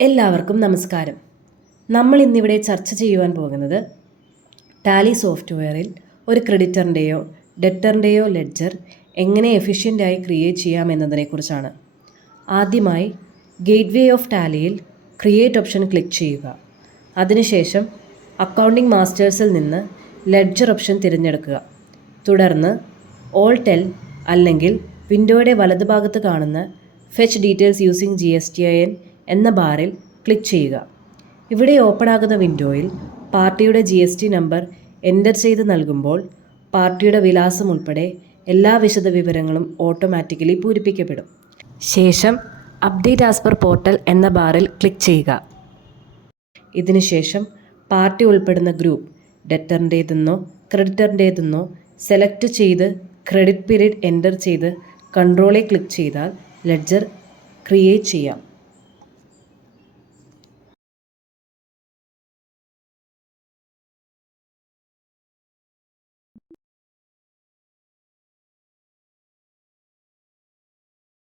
എല്ലാവർക്കും നമസ്കാരം. നമ്മൾ ഇന്നിവിടെ ചർച്ച ചെയ്യുവാൻ പോകുന്നത് ടാലി സോഫ്റ്റ്വെയറിൽ ഒരു ക്രെഡിറ്ററിൻ്റെയോ ഡെറ്ററിൻ്റെയോ ലെഡ്ജർ എങ്ങനെ എഫിഷ്യൻ്റായി ക്രിയേറ്റ് ചെയ്യാം എന്നതിനെക്കുറിച്ചാണ്. ആദ്യമായി ഗേറ്റ്വേ ഓഫ് ടാലിയിൽ ക്രിയേറ്റ് ഓപ്ഷൻ ക്ലിക്ക് ചെയ്യുക. അതിനുശേഷം അക്കൗണ്ടിംഗ് മാസ്റ്റേഴ്സിൽ നിന്ന് ലെഡ്ജർ ഓപ്ഷൻ തിരഞ്ഞെടുക്കുക. തുടർന്ന് ഓൾട്ട് L അല്ലെങ്കിൽ വിൻഡോയുടെ വലതുഭാഗത്ത് കാണുന്ന ഫെച്ച് ഡീറ്റെയിൽസ് യൂസിങ് GSTIN എന്ന ബാറിൽ ക്ലിക്ക് ചെയ്യുക. ഇവിടെ ഓപ്പൺ ആകുന്ന വിൻഡോയിൽ പാർട്ടിയുടെ GST നമ്പർ എൻ്റർ ചെയ്ത് നൽകുമ്പോൾ പാർട്ടിയുടെ വിലാസം ഉൾപ്പെടെ എല്ലാ വിശദവിവരങ്ങളും ഓട്ടോമാറ്റിക്കലി പൂരിപ്പിക്കപ്പെടും. ശേഷം അപ്ഡേറ്റ് ആസ് പെർ പോർട്ടൽ എന്ന ബാറിൽ ക്ലിക്ക് ചെയ്യുക. ഇതിനുശേഷം പാർട്ടി ഉൾപ്പെടുന്ന ഗ്രൂപ്പ് ഡെറ്ററിൻ്റേതെന്നോ ക്രെഡിറ്ററിൻ്റേതെന്നോ സെലക്ട് ചെയ്ത് ക്രെഡിറ്റ് പീരീഡ് എൻ്റർ ചെയ്ത് കൺട്രോളെ ക്ലിക്ക് ചെയ്താൽ ലെഡ്ജർ ക്രിയേറ്റ് ചെയ്യാം.